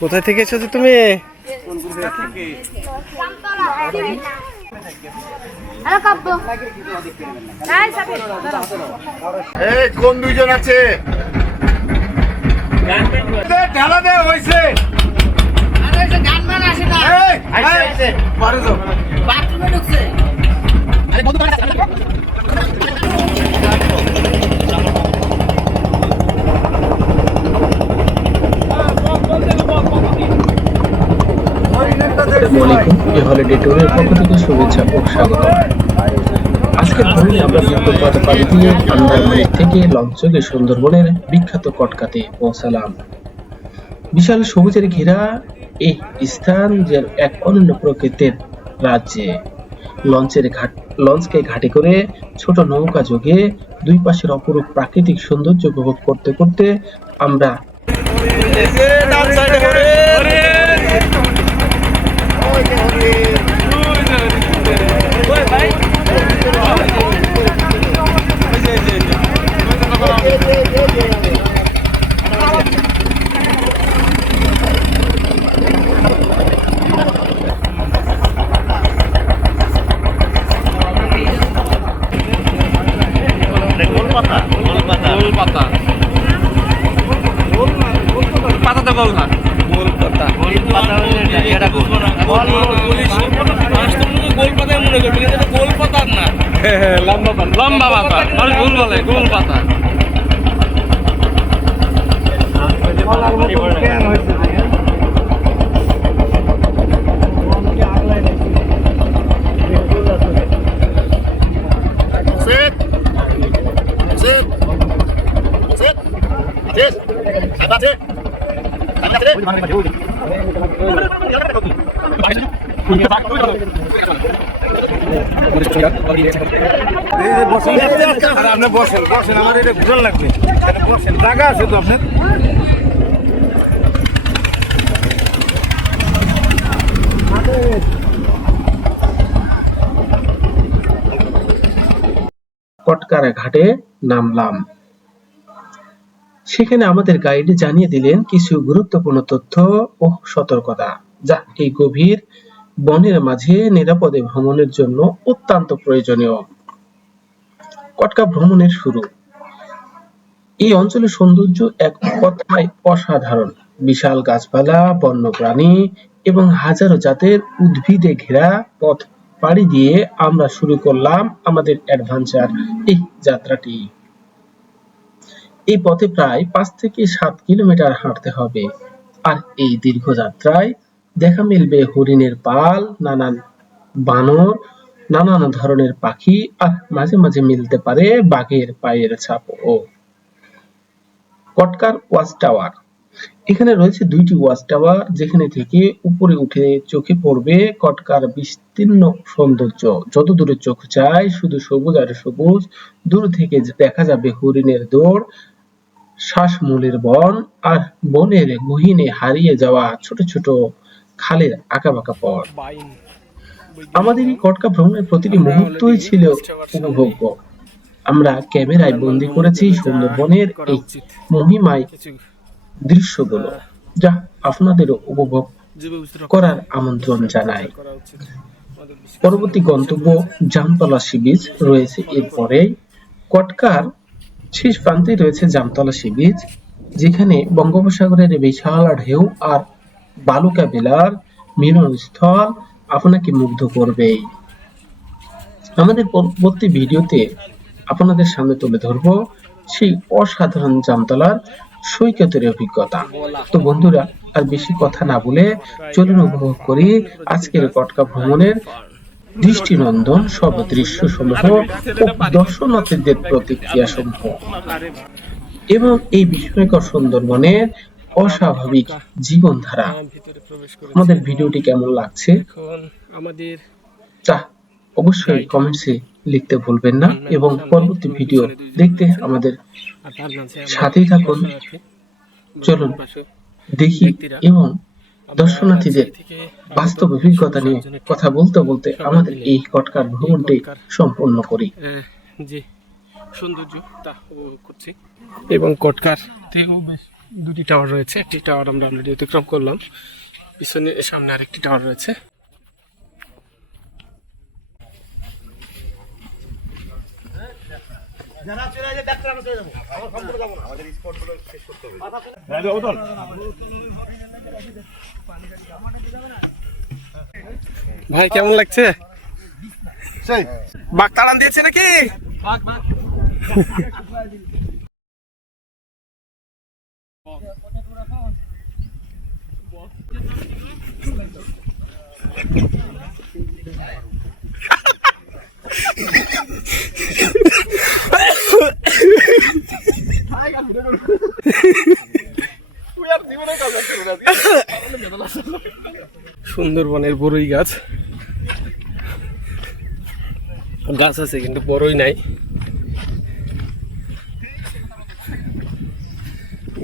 কোথায় থেকে এসেছ তুমি? কোন দুইজন আছে? ঢালা দে হইছে। এই, এই, পরে যাও। আসসালামু আলাইকুম এই হলিডে ট্যুরের পক্ষ থেকে শুভেচ্ছা ও স্বাগত। আজকের ভ্রমণে আমরা যুক্তপাত পাড়ি দিয়ে আন্দারমানি থেকে লঞ্চকে সুন্দরবনের বিখ্যাত কটকাতে পৌঁছালাম। বিশাল সবুজের ঘেরা এই স্থান যে এক অনন্য প্রকৃতির রাজ্যে। লঞ্চের ঘাট লঞ্চকে ঘাটে করে ছোট নৌকা যোগে দুই পাশের অপরূপ প্রাকৃতিক সৌন্দর্য উপভোগ করতে করতে আমরা পাতাতে গোল না গোল পাতা গোল পাতা এটা গোল লম্বা পাতা। লম্বা পাতা। মানুষ ভুল বলে গোল পাতা। Sit. Sit. আপনি বসেন বসেন আমার এটা লাগবে। বসেন জায়গা আছে তো আপনার? কটকারা ঘাটে নামলাম। সেখানে আমাদের গাইড জানিয়ে দিলেন কিছু গুরুত্বপূর্ণ তথ্য ও সতর্কতা যা এই গভীর বনের মাঝে নিরাপদে ভ্রমণের জন্য অত্যন্ত প্রয়োজনীয়। কটকা ভ্রমণের শুরু। এই অঞ্চলের সৌন্দর্য এক কথায় অসাধারণ। বিশাল গাছপালা, বন্যপ্রাণী এবং হাজারো জাতের উদ্ভিদে ঘেরা পথ পাড়ি দিয়ে আমরা শুরু করলাম আমাদের অ্যাডভেঞ্চার। এই যাত্রাটি। এই পথে প্রায় পাঁচ থেকে সাত কিলোমিটার হাঁটতে হবে। আর এই দীর্ঘ যাত্রায় দেখা মিলবে হরিণের পাল, নানান বানর নানান ধরনের পাখি আর মাঝে মাঝে মিলতে পারে বাঘের পায়ের ছাপও। কটকার ওয়াচ টাওয়ার। এখানে রয়েছে দুইটি ওয়াচ টাওয়ার, যেখানে থেকে উপরে উঠে চোখে পড়বে কটকার বিস্তীর্ণ সৌন্দর্য। যত দূরে চোখ যায়, শুধু সবুজ আর সবুজ, দূর থেকে দেখা যাবে হরিণের দৌড়, শ্বাসমূলের বন আর বনের গহীনে হারিয়ে যাওয়া ছোট ছোট খালের আঁকাবাঁকা পথ। আমাদের এই কটকা ভ্রমণের প্রতিটি মুহূর্তই ছিল উপভোগ্য। আমরা ক্যামেরায় বন্দি করেছি সুন্দরবনের এই মহিমায় দৃশ্যগুলো, যা আপনাদেরও উপভোগ করার আমন্ত্রণ জানাই পরবর্তী গন্তব্য জামতলা বিচ রয়েছে। এরপরে কটকার শেষ প্রান্তে রয়েছে জামতলা বিচ যেখানে বঙ্গোপসাগরের বিশাল ঢেউ আর বালুকা বেলার মিলনস্থল আপনাকে মুগ্ধ করবেই আমাদের পরবর্তী ভিডিওতে আপনাদের সামনে তুলে ধরব সেই অসাধারণ জামতলার সৈকতের অভিজ্ঞতা। তো বন্ধুরা, আর বেশি কথা না বলে চলুন উপভোগ করি আজকের কটকা ভ্রমণের দৃষ্টিনন্দন সব দৃশ্য সমূহ ও দর্শনার্থীদের প্রতিক্রিয়া সমূহ এবং এই বিস্ময়কর সুন্দরবনের অস্বাভাবিক জীবনধারা। আমাদের ভিডিওটি কেমন লাগছে? আমাদের তা অবশ্যই কমেন্টসে লিখতে ভুলবেন না এবং পরবর্তী ভিডিও দেখতে আমাদের সাথেই থাকুন। চলুন দেখি এবং দর্শনার্থীদের বাস্তব অভিজ্ঞতা নিয়ে কথা বলতে বলতে আমাদের এই কটকার ভ্রমণটি সম্পূর্ণ করি। সৌন্দর্য তা উপভোগ করছি। এবং কটকার থেকেও বেশ দুটি টাওয়ার রয়েছে। একটি টাওয়ার আমরা অলরেডি অতিক্রম করলাম। পিছনে সামনে আরেকটি টাওয়ার রয়েছে। ভাই কেমন লাগছে? সেই। বাঘ তাড়ান দিয়েছে নাকি? সুন্দরবনের বড়ই গাছ। গাছ আছে কিন্তু বড়ই নাই।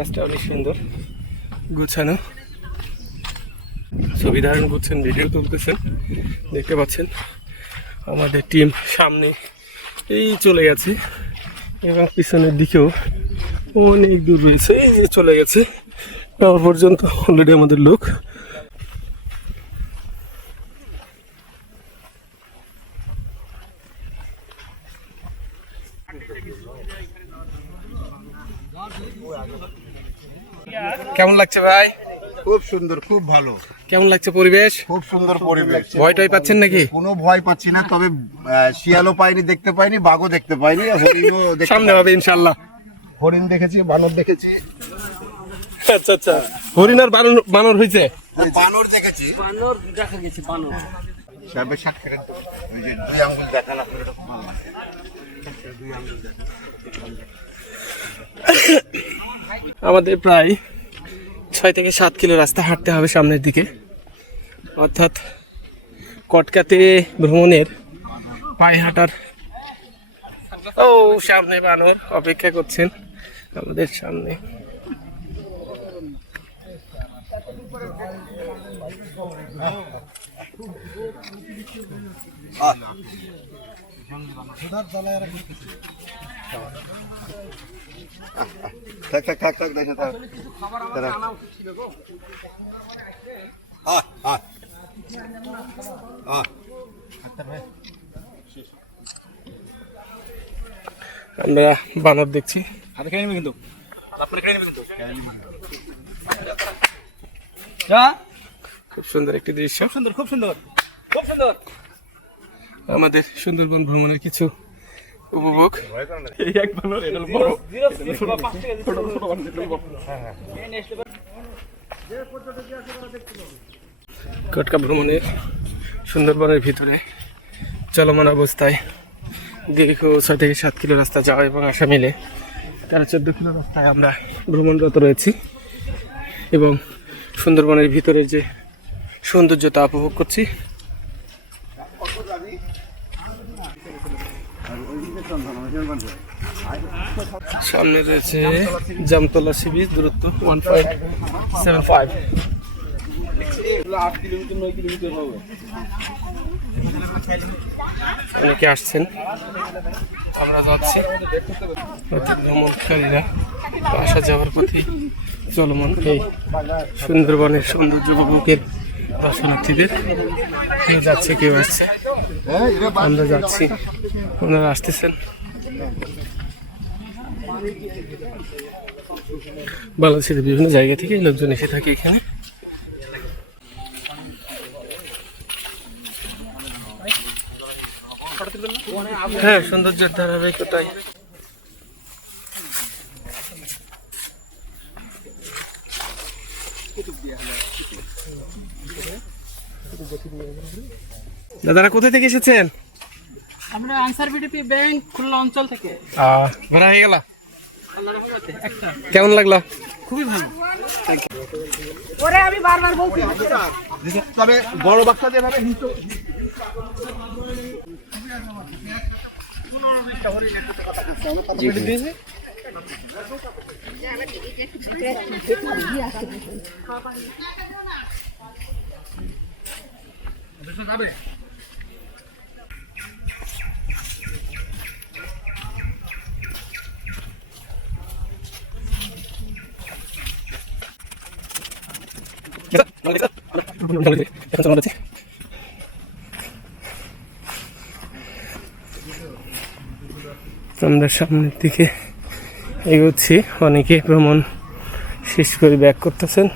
গাছটা অনেক সুন্দর। গুছানো। ছবি ধারণ করছেন ভিডিও তুলতেছেন। দেখতে পাচ্ছেন, আমাদের টিম সামনে এই চলে গেছে এবং পিছনের দিকেও অনেক দূর রয়েছে, এই যে চলে গেছে। টাওয়ার পর্যন্ত অলরেডি আমাদের লোক। কেমন লাগছে ভাই? খুব সুন্দর খুব ভালো। কেমন লাগছে পরিবেশ? খুব সুন্দর পরিবেশ। ভয় টয় পাচ্ছেন নাকি? কোনো ভয় পাচ্ছি না তবে শিয়ালও পাইনি দেখতে পাইনি বাঘও দেখতে পাইনি হরিণও সামনে হবে ইনশাল্লাহ হরিণ দেখেছি বানর দেখেছি। আচ্ছা আচ্ছা। হরিণ আর বানর বানর হয়েছে বানর দেখেছি। বানর দেখা গেছি বানর। ওই দুই আঙ্গুল দেখা না করে এরকম ভালো লাগে। আমাদের প্রায় ছয় থেকে সাত কিলো রাস্তা হাঁটতে হবে সামনের দিকে। অর্থাৎ কটকাতে ভ্রমণের পায়ে হাঁটার ও সামনে বানর অপেক্ষা করছেন আমাদের সামনে। থাক থাক থাক থাক দেখে থাক দাঁড়া। আয়, আয়। আয়। আমরা বানর দেখছি খুব সুন্দর একটি দৃশ্য সুন্দর খুব সুন্দর খুব সুন্দর আমাদের সুন্দরবন ভ্রমণের কিছু উপভোগ। এই এক বড় কটকা ভ্রমণের সুন্দরবনের ভিতরে চলমান অবস্থায় দীর্ঘ ছয় থেকে সাত কিলো রাস্তা যাওয়া এবং আসা মিলে তেরো চোদ্দ কিলো রাস্তায় আমরা ভ্রমণরত রয়েছি এবং সুন্দরবনের ভিতরে যে সৌন্দর্যতা উপভোগ করছি সামনে রয়েছে জামতলা সি বিচ দূরত্ব ওয়ান পয়েন্ট সেভেন ফাইভ অনেকে আসছেন। আমরা যাচ্ছি। ভ্রমণকারীরা আসা যাওয়ার পথে চলমান এই সুন্দরবনের সৌন্দর্য উপভোগের দর্শনার্থীদের। কেউ যাচ্ছে, কেউ আসছে। আমরা যাচ্ছি। ওনারা আসতেছেন। বাংলাদেশের বিভিন্ন জায়গা থেকে লোকজন এসে থাকে এখানে। হ্যাঁ সৌন্দর্যের ধারাবাহিকতায়। দাদারা কোথা থেকে এসেছেন? আমরা আনসার বিডিপি ব্যাংক খুলনা অঞ্চল থেকে। ভাড়া হয়ে গেল? কেমন লাগল? ওরে আমি বারবার বলছি। তবে বড় বাচ্চা হিংস্র আমরা সামনের দিকে এগোচ্ছি। অনেকে ভ্রমণ শেষ করে ব্যাক করতেছেন।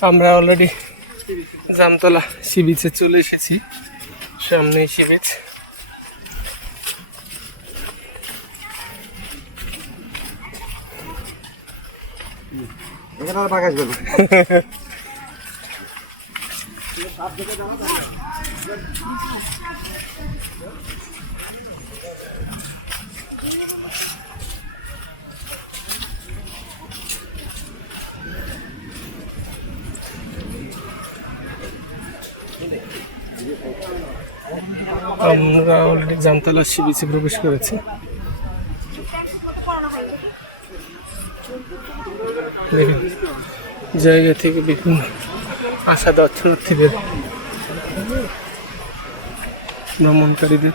আমরা অলরেডি জামতলা সি বিচে চলে এসেছি। সামনে সি বিচ এখানে আর বাগাস বেরো আমরা জামতলা সি প্রবেশ করেছি। জায়গা থেকে বিভিন্ন আশা দর্শনার্থীদের, ভ্রমণকারীদের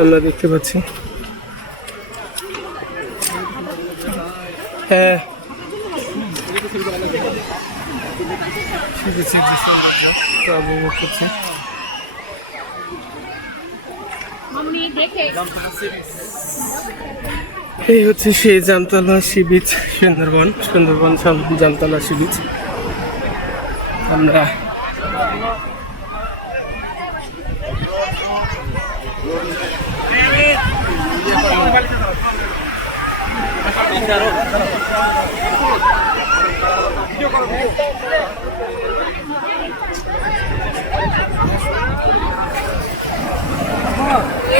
আমরা দেখতে পাচ্ছি। হ্যাঁ। উপভোগ করছি। এই হচ্ছে সেই Jamtala sea beach Sundarban. Sundarban Jamtala sea beach. আমরা Oh.